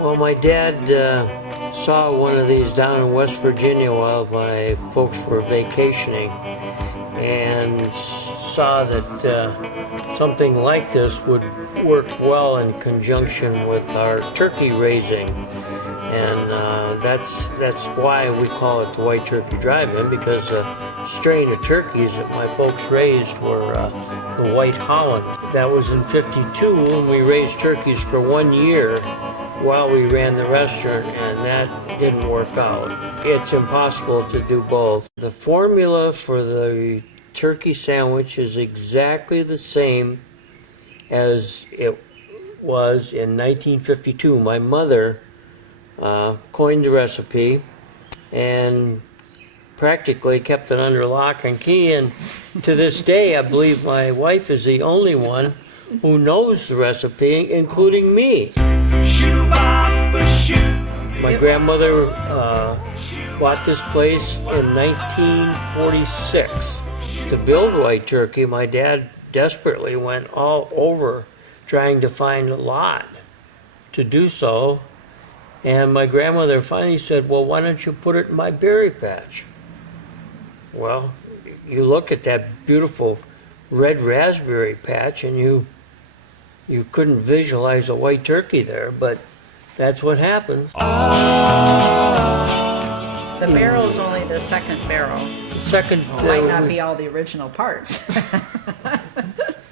Well, my dad saw one of these down in West Virginia while my folks were vacationing and saw that something like this would work well in conjunction with our turkey raising. And that's why we call it the White Turkey Drive-In, because the strain of turkeys that my folks raised were the White Holland. That was in '52, and we raised turkeys for 1 year while we ran the restaurant, and that didn't work out. It's impossible to do both. The formula for the turkey sandwich is exactly the same as it was in 1952. My mother coined the recipe and practically kept it under lock and key, and to this day I believe my wife is the only one who knows the recipe, including me. My grandmother bought this place in 1946 to build White Turkey. My dad desperately went all over trying to find a lot to do so. And my grandmother finally said, well, why don't you put it in my berry patch? Well, you look at that beautiful red raspberry patch and you couldn't visualize a white turkey there, but that's what happens. The barrel's only the second barrel. Second, Might not be all the original parts.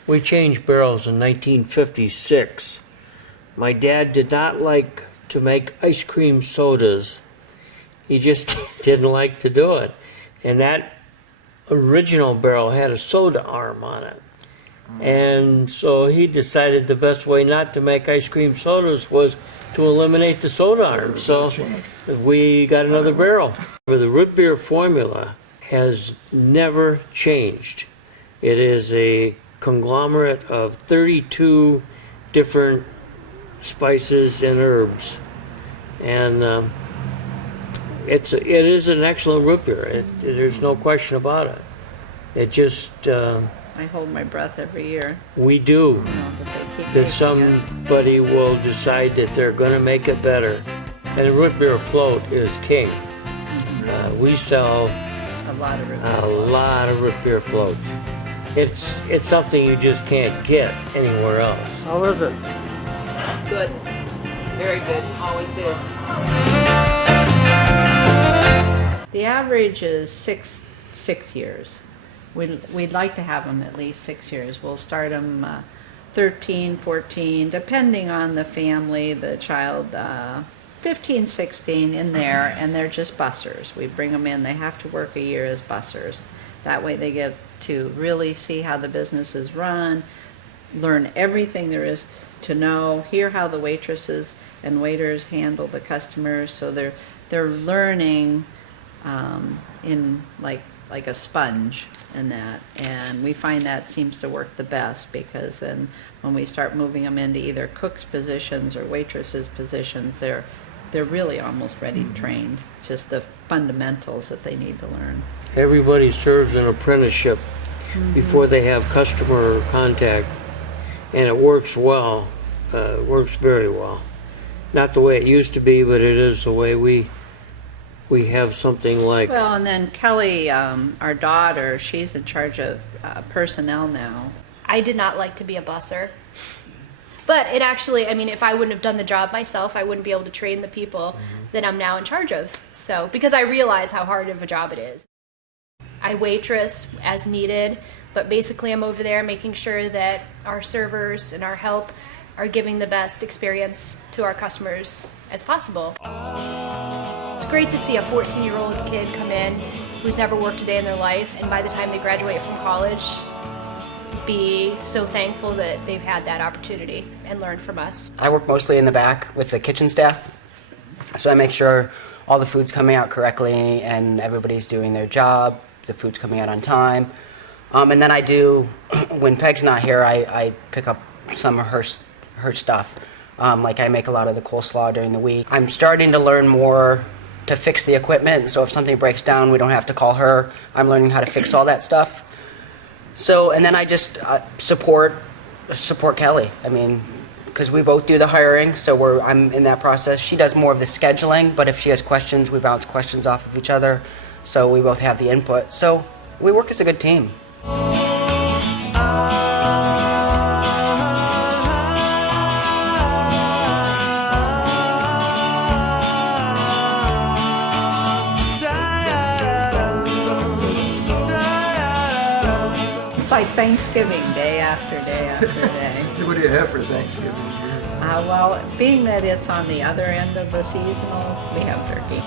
we changed barrels in 1956. My dad did not like to make ice cream sodas. He just didn't like to do it. And that original barrel had a soda arm on it. And so he decided the best way not to make ice cream sodas was to eliminate the soda arm. So we got another barrel. The root beer formula has never changed. It is a conglomerate of 32 different spices and herbs, and it is an excellent root beer. There's no question about it. It just I hold my breath every year. we do that That somebody will decide that they're going to make it better, and the root beer float is king. We sell a lot of root a lot of root beer floats. It's something you just can't get anywhere else. How is it? Good. Very good. Always is. The average is six years. We'd like to have them at least 6 years. We'll start them 13, 14, depending on the family, the child, 15, 16 in there, and they're just bussers. We bring them in. They have to work a year as bussers. That way they get to really see how the business is run, learn everything there is to know, hear how the waitresses and waiters handle the customers. So they're learning in like a sponge in that, and we find that seems to work the best, because then when we start moving them into either cooks positions or waitresses positions, they're really almost ready trained. It's just the fundamentals that they need to learn. Everybody serves an apprenticeship before they have customer contact, and it works well. It works very well. Not the way it used to be, but it is the way we have something like. Well, and then Kelly, our daughter, she's in charge of personnel now. I did not like to be a busser. But it actually, I mean, if I wouldn't have done the job myself, I wouldn't be able to train the people that I'm now in charge of. So, because I realize how hard of a job it is. I waitress as needed, but basically I'm over there making sure that our servers and our help are giving the best experience to our customers as possible. It's great to see a 14-year-old kid come in who's never worked a day in their life, and by the time they graduate from college, be so thankful that they've had that opportunity and learned from us. I work mostly in the back with the kitchen staff, so I make sure all the food's coming out correctly and everybody's doing their job, the food's coming out on time. And then I do, when Peg's not here, I pick up some of her stuff. Like I make a lot of the coleslaw during the week. I'm starting to learn more to fix the equipment, so if something breaks down, we don't have to call her. I'm learning how to fix all that stuff. So, and then I just support support Kelly. I mean, because we both do the hiring, so I'm in that process. She does more of the scheduling, but if she has questions, we bounce questions off of each other, so we both have the input. So we work as a good team. It's like Thanksgiving, day after day after day. What do you have for Thanksgiving here? Well, being that it's on the other end of the seasonal, we have turkey.